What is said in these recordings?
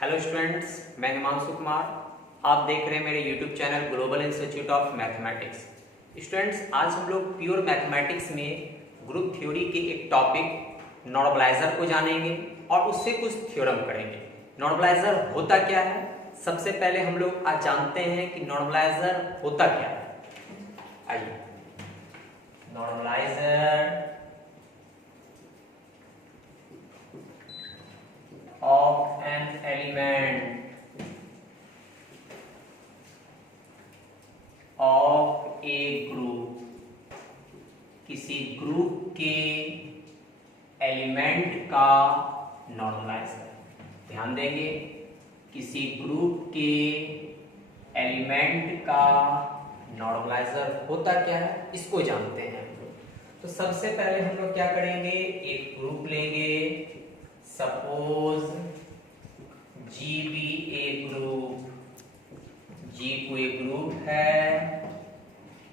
Hello students, मैं हिमांशु कुमार। आप देख रहे हैं मेरे YouTube channel global institute of mathematics. Students, आज हम लोग प्योर मैथमेटिक्स में ग्रुप थ्योरी के एक टॉपिक नॉर्मलाइजर को जानेंगे और उससे कुछ थ्योरम करेंगे। नॉर्मलाइजर होता क्या है, सबसे पहले हम लोग आज जानते हैं कि नॉर्मलाइजर होता क्या है। आइए, normaliser of an element of a group, किसी ग्रुप के एलिमेंट का नॉर्मलाइजर। ध्यान देंगे, किसी ग्रुप के एलिमेंट का नॉर्मलाइजर होता क्या है, इसको जानते हैं हम लोग। तो सबसे पहले हम लोग क्या करेंगे, एक ग्रुप लेंगे। सपोज जी बी ए ग्रुप, जी कोई ग्रुप है,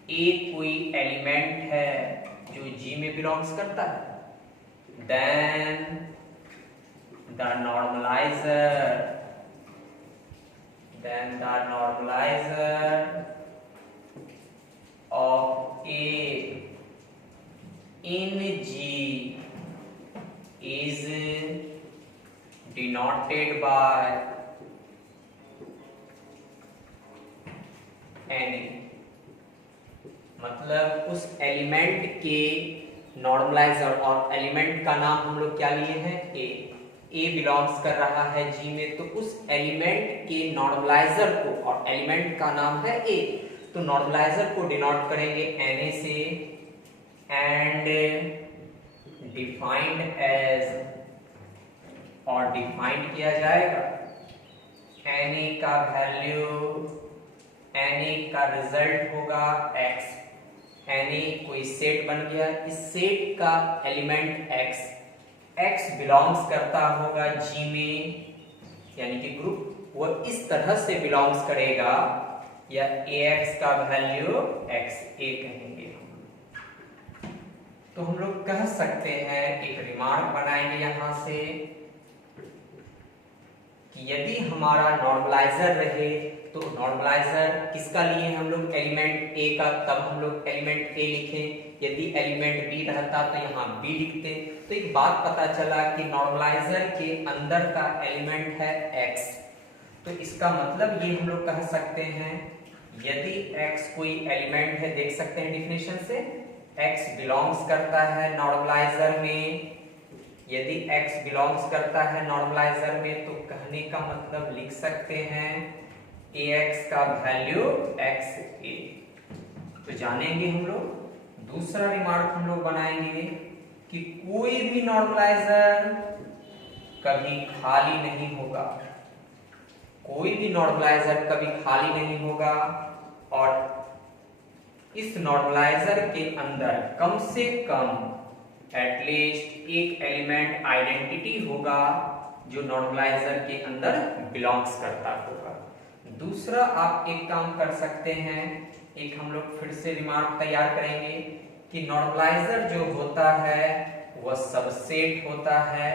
ए कोई एलिमेंट है जो जी में बिलोंग्स करता है, then the normaliser of a in G is denoted by Na। मतलब उस एलिमेंट के नॉर्मलाइजर, और एलिमेंट का नाम हम लोग क्या लिए हैं, ए बिलोंग्स कर रहा है जी में, तो उस एलिमेंट के नॉर्मलाइजर को, और एलिमेंट का नाम है ए, तो नॉर्मलाइजर को डिनोट करेंगे Na से, एंड डिफाइंड एज, और डिफाइंड किया जाएगा Na का वैल्यू, Na का रिजल्ट होगा x। Na कोई सेट बन गया, इस सेट का एलिमेंट x बिलोंग्स करता होगा G में, यानी कि ग्रुप वो इस तरह से बिलोंग्स करेगा, या Ax का वैल्यू xa कहेंगे। तो हम लोग कह सकते हैं, एक रिमार्क बनाएंगे यहां से, कि यदि हमारा नॉर्मलाइजर रहे तो नॉर्मलाइजर किसका लिए हम लोग, एलिमेंट ए का, तब हम लोग एलिमेंट ए लिखें। यदि एलिमेंट बी रहता तो यहाँ बी लिखते। तो एक बात पता चला कि नॉर्मलाइजर के अंदर का एलिमेंट है x। तो इसका मतलब ये हम लोग कह सकते हैं, यदि x कोई एलिमेंट है, देख सकते हैं डिफिनेशन से, x बिलोंग्स करता है नॉर्मलाइजर में। यदि x बिलोंग्स करता है नॉर्मलाइजर में, तो कहने का मतलब लिख सकते हैं ax का वैल्यू xa। तो जानेंगे हम लोग। दूसरा रिमार्क हम लोग बनाएंगे कि कोई भी नॉर्मलाइजर कभी खाली नहीं होगा, कोई भी नॉर्मलाइजर कभी खाली नहीं होगा, और इस नॉर्मलाइजर के अंदर कम से कम एटलीस्ट एक एलिमेंट आइडेंटिटी होगा जो नॉर्मलाइजर के अंदर बिलोंग्स करता होगा। दूसरा आप एक काम कर सकते हैं, एक हम लोग फिर से रिमार्क तैयार करेंगे कि नॉर्मलाइजर जो होता है वह सबसेट होता है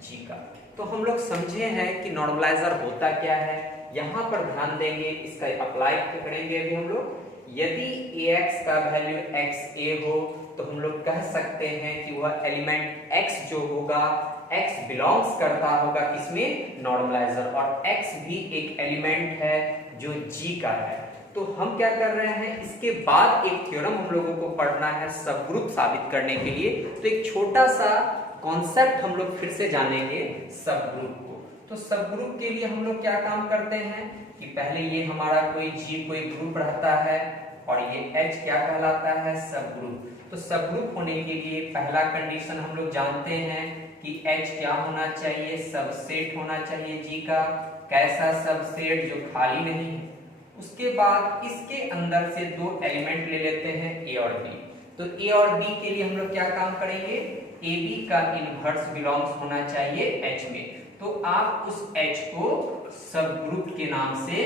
जी का। तो हम लोग समझे हैं कि नॉर्मलाइजर होता क्या है। यहां पर ध्यान देंगे, इसका अप्लाई करेंगे अभी हम लोग। यदि ax का वैल्यू xa हो तो हम लोग कह सकते हैं कि वह एलिमेंट x जो होगा, x बिलोंग्स करता होगा किसमें, नॉर्मलाइजर, और x भी एक एलिमेंट है जो g का है। तो हम क्या कर रहे हैं, इसके बाद एक थ्योरम हम लोगों को पढ़ना है सब ग्रुप साबित करने के लिए। तो एक छोटा सा कॉन्सेप्ट हम लोग फिर से जानेंगे सब ग्रुप को। तो सब ग्रुप के लिए हम लोग क्या काम करते हैं कि पहले ये हमारा कोई G कोई ग्रुप रहता है, और ये H क्या कहलाता है, सब ग्रुप। तो सब ग्रुप होने के लिए पहला कंडीशन हम लोग जानते हैं कि H क्या होना चाहिए, सबसेट होना चाहिए G का। कैसा सबसेट, जो खाली नहीं है। उसके बाद इसके अंदर से दो एलिमेंट ले लेते हैं A और B। तो A और B के लिए हम लोग क्या काम करेंगे, AB का इनवर्स बिलोंग्स होना चाहिए H में। तो आप उस H को सब ग्रुप के नाम से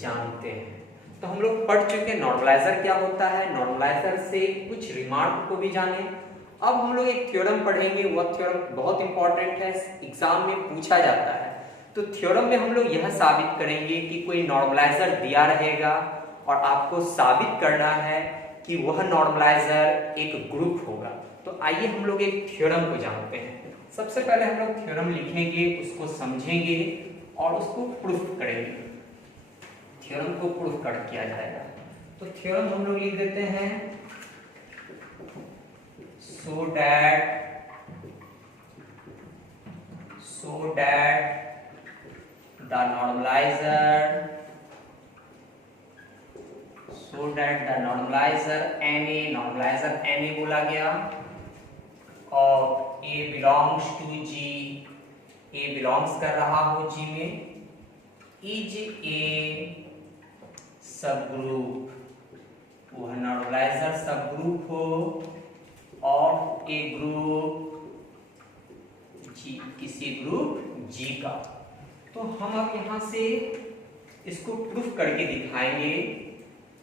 जानते हैं। तो हम लोग पढ़ चुके नॉर्मलाइजर क्या होता है, नॉर्मलाइजर से कुछ रिमार्क को भी जाने। अब हम लोग एक थ्योरम पढ़ेंगे, वह थ्योरम बहुत इंपॉर्टेंट है, एग्जाम में पूछा जाता है। तो थ्योरम में हम लोग यह साबित करेंगे कि कोई नॉर्मलाइजर दिया रहेगा और आपको साबित करना है कि वह नॉर्मलाइजर एक ग्रुप होगा। तो आइए हम लोग एक थ्योरम को जानते हैं। सबसे पहले हम लोग थ्योरम लिखेंगे, उसको समझेंगे और उसको प्रूफ करेंगे। थ्योरम को प्रूफ कर किया जाएगा। तो थ्योरम हम लोग लिख देते हैं so that the normalizer Na बोला गया और A belongs to G, A belongs कर रहा हो G में, is a सबग्रुप, वह नॉर्मलाइजर सबग्रुप हो ऑफ ए ग्रुप G, किसी ग्रुप G का। तो हम अब यहाँ से इसको प्रूफ करके दिखाएंगे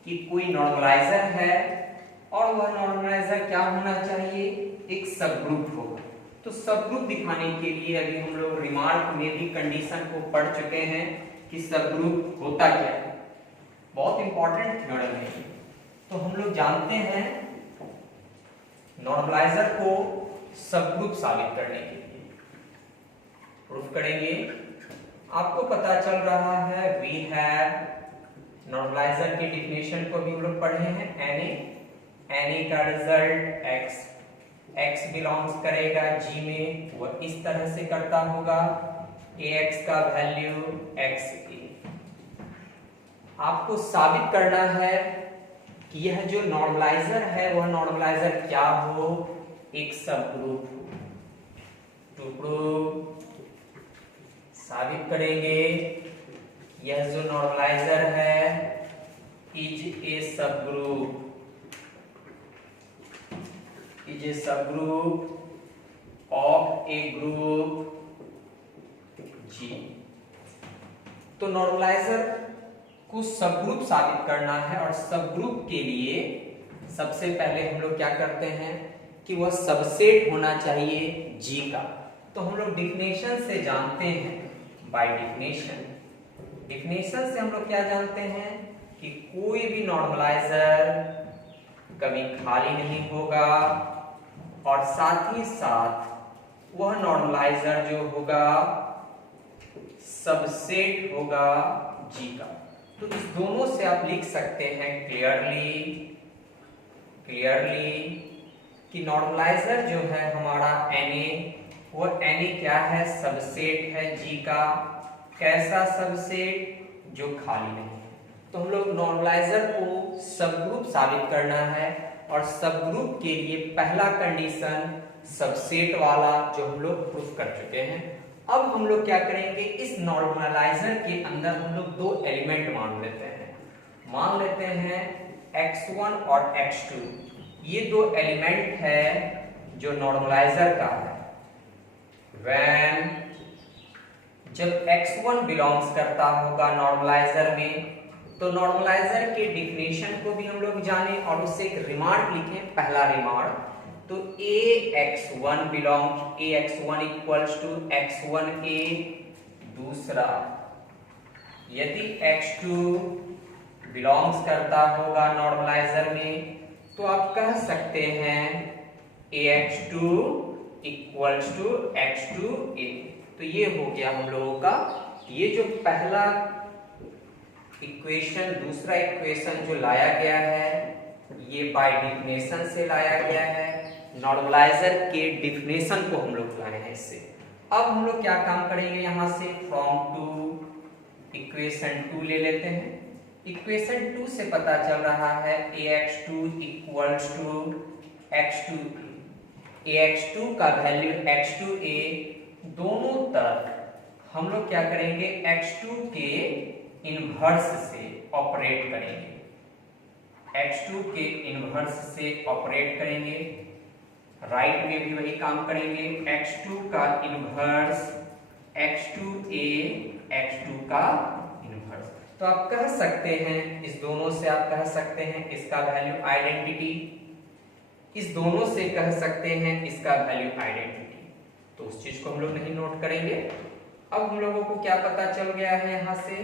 कि कोई नॉर्मलाइजर है और वह नॉर्मलाइजर क्या होना चाहिए, एक सबग्रुप होगा। तो सबग्रुप दिखाने के लिए अभी हम लोग रिमार्क में भी कंडीशन को पढ़ चुके हैं कि सबग्रुप होता क्या है। बहुत इंपॉर्टेंट थ्योरम है। तो हम लोग जानते हैं नॉर्मलाइजर को सबग्रुप साबित करने के लिए प्रूफ करेंगे। आपको पता चल रहा है वी हैव नॉर्मलाइजर की डेफिनेशन को भी हम लोग पढ़े हैं, Na का रिजल्ट x बिलोंग्स करेगा G में, वह इस तरह से करता होगा, Ax का वैल्यू x। आपको साबित करना है कि यह जो नॉर्मलाइजर है वह नॉर्मलाइजर क्या हो, एक सबग्रुप हो। टू प्रूव साबित करेंगे यह जो नॉर्मलाइजर है is a subgroup, is a subgroup of A group G। तो नॉर्मलाइजर को सबग्रुप साबित करना है और सबग्रुप के लिए सबसे पहले हम लोग क्या करते हैं कि वह सबसेट होना चाहिए G का। तो हम लोग डिफिनेशन से जानते हैं, बाय डिफिनेशन से हम लोग क्या जानते हैं कि कोई भी नॉर्मलाइजर कभी खाली नहीं होगा और साथ ही साथ वह नॉर्मलाइजर जो होगा सबसेट होगा G का। तो इस दोनों से आप लिख सकते हैं क्लियरली कि नॉर्मलाइजर जो है हमारा Na, वो Na क्या है, सबसेट है G का। कैसा सबसेट, जो खाली नहीं है। तो हम लोग नॉर्मलाइजर को सबग्रुप साबित करना है और सबग्रुप के लिए पहला कंडीशन सबसेट वाला जो हम लोग प्रूफ कर चुके हैं। अब हम लोग क्या करेंगे, इस नॉर्मलाइजर के अंदर हम लोग दो एलिमेंट मान लेते हैं x1 और x2। ये दो एलिमेंट है जो नॉर्मलाइजर का है। When जब x1 बिलोंग्स करता होगा नॉर्मलाइजर में, तो नॉर्मलाइजर के डिफिनेशन को भी हम लोग जाने और उससे एक रिमार्क लिखें। पहला रिमार्क तो Ax1 belongs, Ax1 equals to x1a। दूसरा, यदि x2 बिलोंग्स करता होगा नॉर्मलाइजर में, तो आप कह सकते हैं Ax2 इक्वल्स टू x2a। तो ये हो गया हम लोगों का, ये जो पहला इक्वेशन, दूसरा इक्वेशन जो लाया गया है ये बाय डिफिनेशन से लाया गया है। नॉर्मलाइजर के डिफिनेशन को हम लोग लाए हैं इससे। अब हम लोग क्या काम करेंगे, यहां से फ्रॉम टू इक्वेशन 2 ले लेते हैं। इक्वेशन 2 से पता चल रहा है Ax2 equals to x2a। Ax2 का वैल्यू x2a, दोनों तरफ हम लोग क्या करेंगे, x2 के इनवर्स से ऑपरेट करेंगे, x2 के इनवर्स से ऑपरेट करेंगे। राइट में भी वही काम करेंगे, x2 का इनवर्स x2a, x2 का इनवर्स। तो आप कह सकते हैं, इस दोनों से आप कह सकते हैं इसका वैल्यू आइडेंटिटी, इस दोनों से कह सकते हैं इसका वैल्यू आइडेंटिटी। तो उस चीज को हम लोग नहीं नोट करेंगे। अब हम लोगों को क्या पता चल गया है यहां से,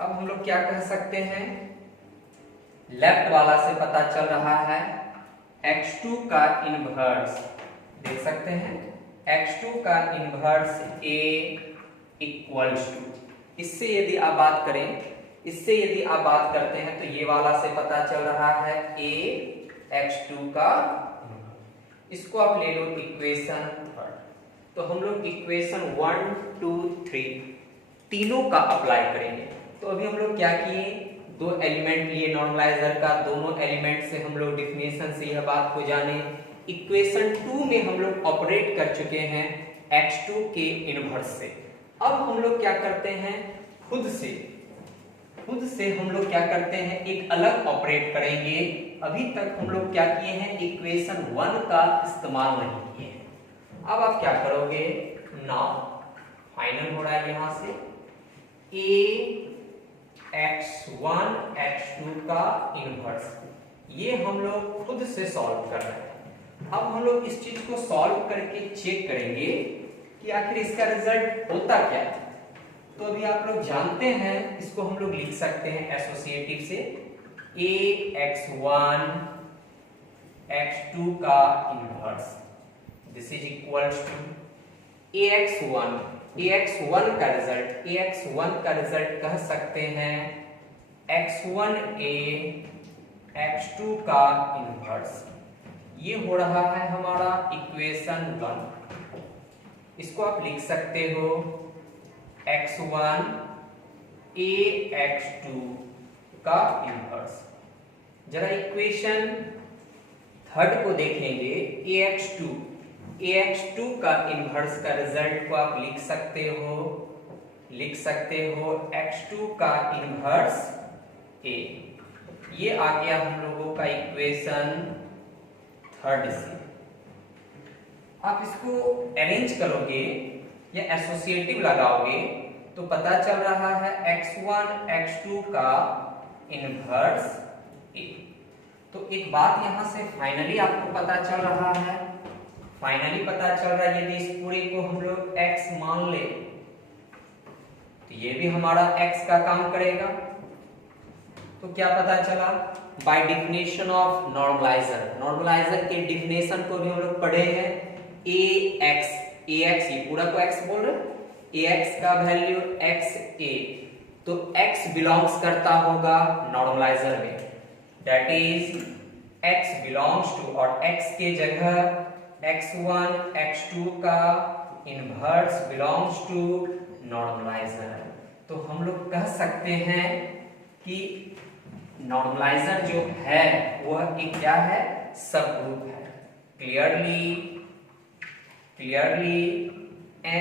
अब हम लोग क्या कह सकते हैं, लेफ्ट वाला से पता चल रहा है x2 का इनवर्स, देख सकते हैं x2 का इनवर्स a इक्वल्स टू, इससे यदि आप बात करें, इससे यदि आप बात करते हैं तो ये वाला से पता चल रहा है a x2 का, इसको आप ले लो इक्वेशन थर्ड। तो हम लोग इक्वेशन 1 2 3 तीनों का अप्लाई करेंगे। तो अभी हम लोग क्या किए, दो एलिमेंट लिए नॉर्मलाइजर का, दोनों एलिमेंट से हम लोग डिफिनेशन से यह बात को जाने। इक्वेशन 2 में हम लोग ऑपरेट कर चुके हैं x2 के इनवर्स से। अब हम लोग क्या करते हैं, खुद से हम लोग क्या करते हैं, एक अलग ऑपरेट करेंगे। अभी तक हम लोग क्या किए हैं, इक्वेशन 1 का इस्तेमाल नहीं किए हैं। अब आप क्या करोगे, नाउ फाइनल हो रहा है यहां से a x1 x2 का इनवर्स, ये हम लोग खुद से सॉल्व कर रहे हैं। अब हम लोग इस चीज को सॉल्व करके चेक करेंगे कि आखिर इसका रिजल्ट होता क्या है। तो अभी आप लोग जानते हैं, इसको हम लोग लिख सकते हैं एसोसिएटिव से, a x1 x2 का inverse, this is equals to ax1 का रिजल्ट कह सकते हैं x1a x2 का इनवर्स, ये हो रहा है हमारा इक्वेशन 1। इसको आप लिख सकते हो x1 a x2 का इनवर्स। जरा इक्वेशन थर्ड को देखेंगे, ax2 का इनवर्स का रिजल्ट को आप लिख सकते हो x2 का इनवर्स a। ये आ गया हम लोगों का इक्वेशन थर्ड से। आप इसको अरेंज करोगे या एसोसिएटिव लगाओगे तो पता चल रहा है x1 x2 का इनवर्स a। तो एक बात यहां से फाइनली आपको पता चल रहा है, यदि इस पूरे को हम लोग x मान ले तो ये भी हमारा x का काम करेगा। तो क्या पता चला, बाय डिफिनेशन ऑफ नॉर्मलाइजर के डिफिनेशन को भी हम लोग पढ़े हैं, ax ये पूरा को x बोल रहे, ax का वैल्यू xa, तो x बिलोंग्स करता होगा नॉर्मलाइजर में, that is x belongs to, और x के जगह x1 x2 का इनवर्स बिलोंग्स टू नॉर्मलाइजर। तो हम लोग कह सकते हैं कि नॉर्मलाइजर जो है वह एक क्या है, सब ग्रुप है। Clearly Na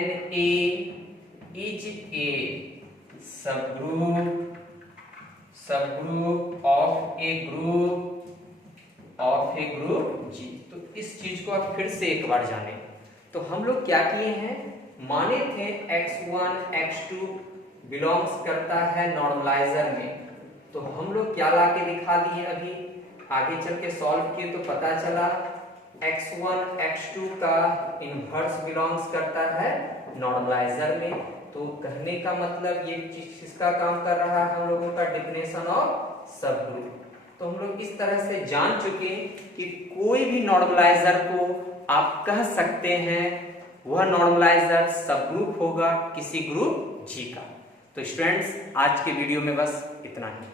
is a subgroup of a group G। तो इस चीज को आप फिर से एक बार जाने। तो हम लोग क्या किए हैं, माने थे x1 x2 बिलोंग्स करता है नॉर्मलाइजर में, तो हम लोग क्या लाके दिखा दिए, अभी आगे चल के सॉल्व किए तो पता चला x1 x2 का इनवर्स बिलोंग्स करता है नॉर्मलाइजर में। तो कहने का मतलब ये चीज किसका काम कर रहा है, हम लोगों का डिफिनेशन ऑफ सब ग्रुप। तो हम लोग इस तरह से जान चुके कि कोई भी नॉर्मलाइजर को आप कह सकते हैं वह नॉर्मलाइजर सब ग्रुप होगा किसी ग्रुप G का। तो स्टूडेंट्स आज के वीडियो में बस इतना ही।